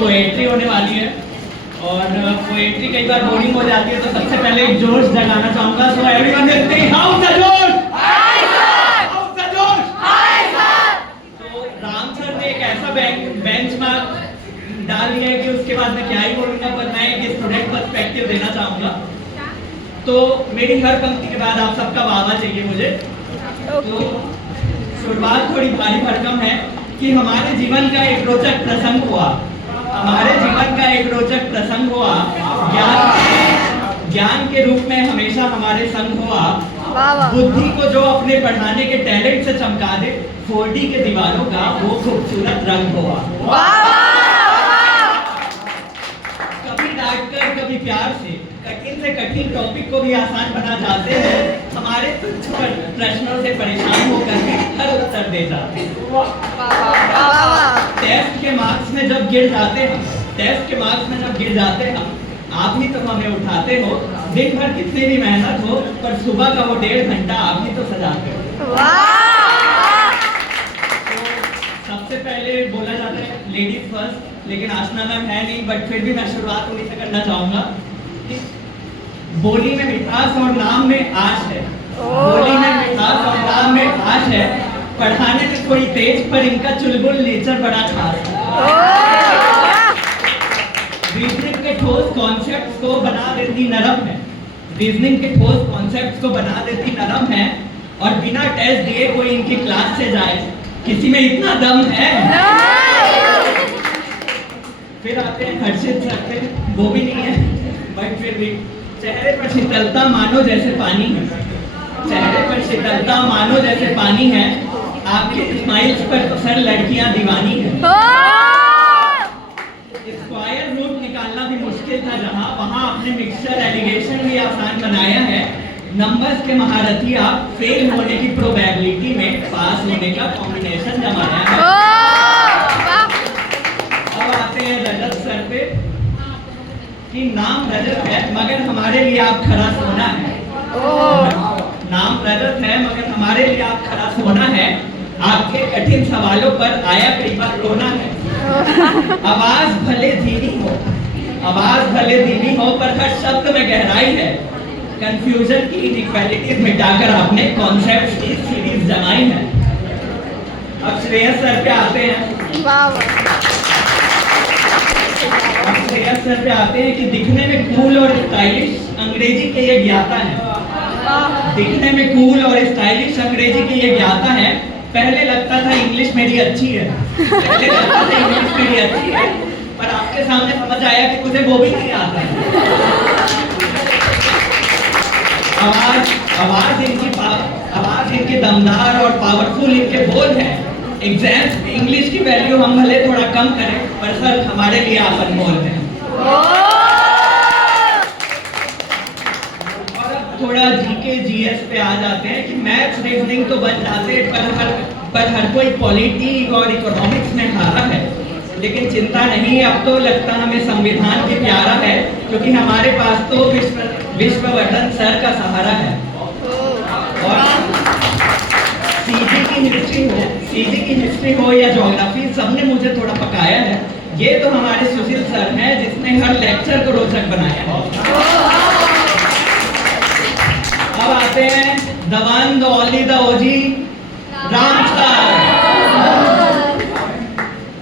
Poetry होने वाली है और पोएट्री कई बार बोरिंग हो जाती है, तो सबसे पहले एक जोश जगाना चाहूंगा। So everyone will say how the जोश, हाय सर, हाउ द जोश, हाय सर। तो राम सर ने एक ऐसा बेंचमार्क डाल दिया है कि उसके बाद मैं क्या ही बोलूंगा, पर मैं एक स्टूडेंट पर्सपेक्टिव देना चाहूंगा। तो मेरी हर पंक्ति के बाद आप सबका वाह चाहिए मुझे। तो शुरुआत थोड़ी भारी भरकम है कि हमारे जीवन का एक रोचक प्रसंग हुआ, हमारे जीवन का एक रोचक प्रसंग हुआ, ज्ञान के रूप में हमेशा हमारे संग हुआ, बुद्धि को जो अपने पढ़ाने के टैलेंट से चमका दे, 4D के दीवारों का वो खूबसूरत रंग हुआ। कभी डांटकर कभी प्यार से कठिन से कठिन टॉपिक को भी आसान बना जाते हैं, हमारे तुच्छ प्रश्नों से परेशान होकर भी हर उत्तर दे जाते हैं। टेस्ट के मार्क्स में जब गिर जाते हैं, टेस्ट के मार्क्स में जब गिर जाते हैं, आप ही तो हमें उठाते हो। दिन भर कितनी भी मेहनत हो, पर सुबह का वो 1.5 घंटा आप ही तो सजाते हो। तो सबसे पहले बोला जाता है लेडीज फर्स्ट, लेकिन आसना मैम है नहीं, बट फिर भी मैं शुरुआत उन्हीं से करना चाहूंगा। बोली में मिठास और नाम में आश है, बोली में मिठास और नाम में आश है, पढ़ाने में थोड़ी तेज पर इनका चुलबुल नेचर बड़ा खास है। रीजनिंग के ठोस कॉन्सेप्ट्स को बना देती नरम है, रीजनिंग के ठोस कॉन्सेप्ट्स को बना देती नरम है, और बिना टेस्ट दिए कोई इनकी क्लास से जाए, किसी में इतना दम है। फिर आते हैं हर्षित सर पे, वो भी नहीं है बट फिर भी। चेहरे पर शीतलता मानो जैसे पानी है, चेहरे पर शीतलता मानो जैसे पानी है, आपके स्माइल्स पर तो सर लड़कियां दीवानी है। स्क्वायर रूट निकालना भी मुश्किल था जहां, वहां आपने मिक्सचर एलिगेशन भी आसान बनाया है। नंबर्स के महारथी आप, फेल होने की प्रोबेबिलिटी में पास होने का कॉम्बिनेशन जमाया है। अब आते हैं रजत सर पे कि नाम रजत है मगर हमारे लिए आप खरा सोना है। नाम रजत है मगर हमारे लिए आप खरा सोना है, आपके कठिन सवालों पर आया कई बार रोना है। आवाज भले धीमी हो, आवाज भले धीमी हो, पर हर शब्द में गहराई है। कंफ्यूजन की इनइक्वालिटीज मिटाकर आपने कॉन्सेप्ट्स की सीरीज जमाई है। अब श्रेयस सर पे आते हैं। श्रेयस सर पे आते हैं कि दिखने में कूल और स्टाइलिश अंग्रेजी के ये ज्ञाता है, दिखने में कूल और स्टाइलिश अंग्रेजी के ये ज्ञाता है। पहले लगता था इंग्लिश मेरी अच्छी है, पहले लगता था इंग्लिश मेरी अच्छी है, पर आपके सामने समझ आया कि मुझे वो भी नहीं आता है। आवाज इनकी दमदार और पावरफुल इनके बोल हैं। एग्जाम्स में इंग्लिश की वैल्यू हम भले थोड़ा कम करें, पर सर हमारे लिए आप अनमोल हैं। और अब थोड़ा जीके जीएस पे आ जाते हैं कि मैथ्स रीजनिंग तो बन जाते, पर हर कोई पॉलिटी और इकोनॉमिक्स में हारा है। लेकिन चिंता नहीं, अब तो लगता हमें संविधान भी प्यारा है, क्योंकि हमारे पास तो विश्ववर्धन सर का सहारा है। और सीजी की हिस्ट्री हो या ज्योग्राफी, सबने मुझे थोड़ा पकाया है। ये तो हमारे सुशील सर हैं जिसने हर लेक्चर को रोचक बनाया है। अब आते हैं the one the only the OG Ram sir.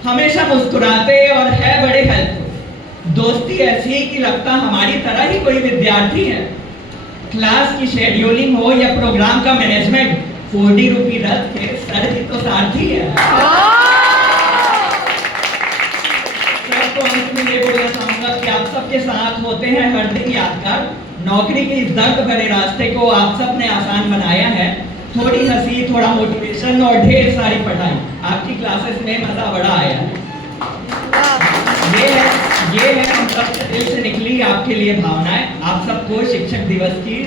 हमेशा मुस्कुराते और है बड़े हेल्पफुल, दोस्ती ऐसी कि लगता हमारी तरह ही कोई विद्यार्थी है। क्लास की शेड्यूलिंग हो या प्रोग्राम का मैनेजमेंट, 40 रुपी रथ के सर ही तो सारथी है। सर को अंत में ये बोलना चाहूंगा कि आप सबके साथ होते हैं हर दिन यादगार। नौकरी के इस दर्द भरे रास्ते को आप सब ने आसान बनाया है। थोड़ी हंसी, थोड़ा मोटिवेशन और ढेर सारी पढ़ाई, आपकी क्लासेस में मजा बड़ा आया। ये है हम सबके दिल से निकली आपके लिए भावनाएं। आप सबको शिक्षक दिवस की